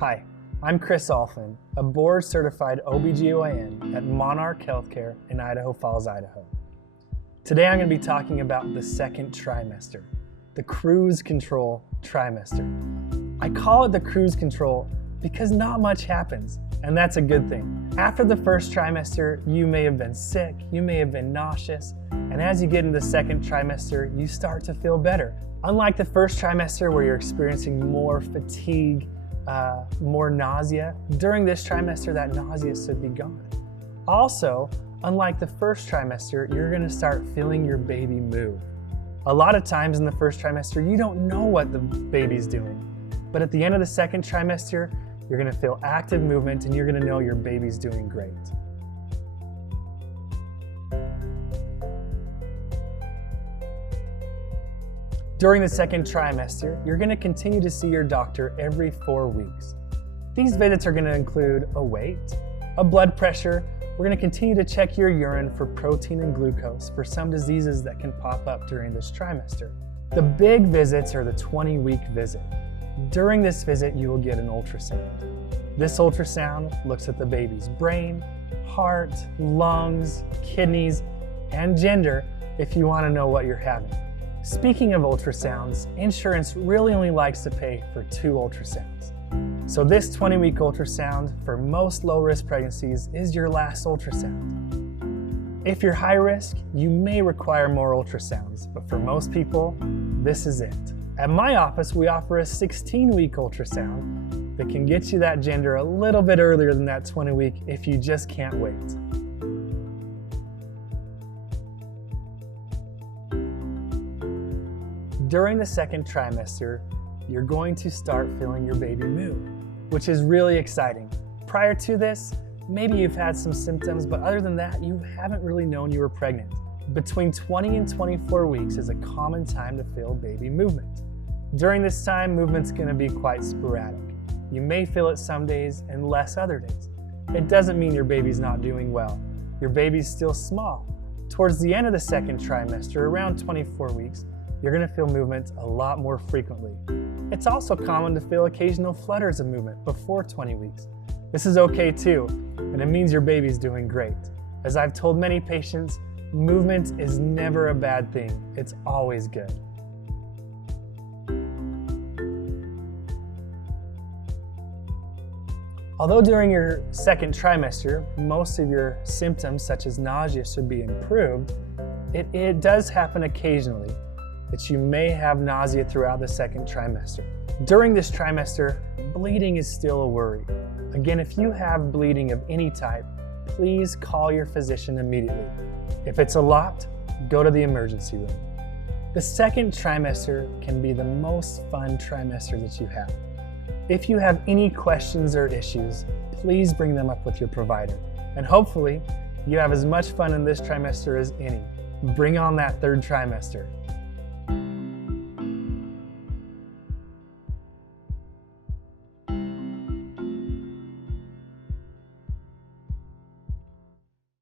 Hi, I'm Chris Allphin, a board-certified OBGYN at Monarch Healthcare in Idaho Falls, Idaho. Today I'm going to be talking about the second trimester, the cruise control trimester. I call it the cruise control because not much happens, and that's a good thing. After the first trimester, you may have been sick, you may have been nauseous, and as you get into the second trimester, you start to feel better. Unlike the first trimester where you're experiencing more fatigue, more nausea, during this trimester that nausea should be gone. Also, unlike the first trimester, you're going to start feeling your baby move. A lot of times in the first trimester, you don't know what the baby's doing. But at the end of the second trimester, you're going to feel active movement and you're going to know your baby's doing great. During the second trimester, you're going to continue to see your doctor every 4 weeks. These visits are going to include a weight, a blood pressure. We're going to continue to check your urine for protein and glucose for some diseases that can pop up during this trimester. The big visits are the 20-week visit. During this visit, you will get an ultrasound. This ultrasound looks at the baby's brain, heart, lungs, kidneys, and gender if you want to know what you're having. Speaking of ultrasounds, insurance really only likes to pay for 2 ultrasounds. So this 20-week ultrasound for most low-risk pregnancies is your last ultrasound. If you're high risk, you may require more ultrasounds, but for most people, this is it. At my office, we offer a 16-week ultrasound that can get you that gender a little bit earlier than that 20-week if you just can't wait. During the second trimester, you're going to start feeling your baby move, which is really exciting. Prior to this, maybe you've had some symptoms, but other than that, you haven't really known you were pregnant. Between 20 and 24 weeks is a common time to feel baby movement. During this time, movement's going to be quite sporadic. You may feel it some days and less other days. It doesn't mean your baby's not doing well. Your baby's still small. Towards the end of the second trimester, around 24 weeks, you're going to feel movement a lot more frequently. It's also common to feel occasional flutters of movement before 20 weeks. This is okay too, and it means your baby's doing great. As I've told many patients, movement is never a bad thing. It's always good. Although during your second trimester, most of your symptoms such as nausea should be improved, it does happen occasionally that you may have nausea throughout the second trimester. During this trimester, bleeding is still a worry. Again, if you have bleeding of any type, please call your physician immediately. If it's a lot, go to the emergency room. The second trimester can be the most fun trimester that you have. If you have any questions or issues, please bring them up with your provider. And hopefully, you have as much fun in this trimester as any. Bring on that third trimester.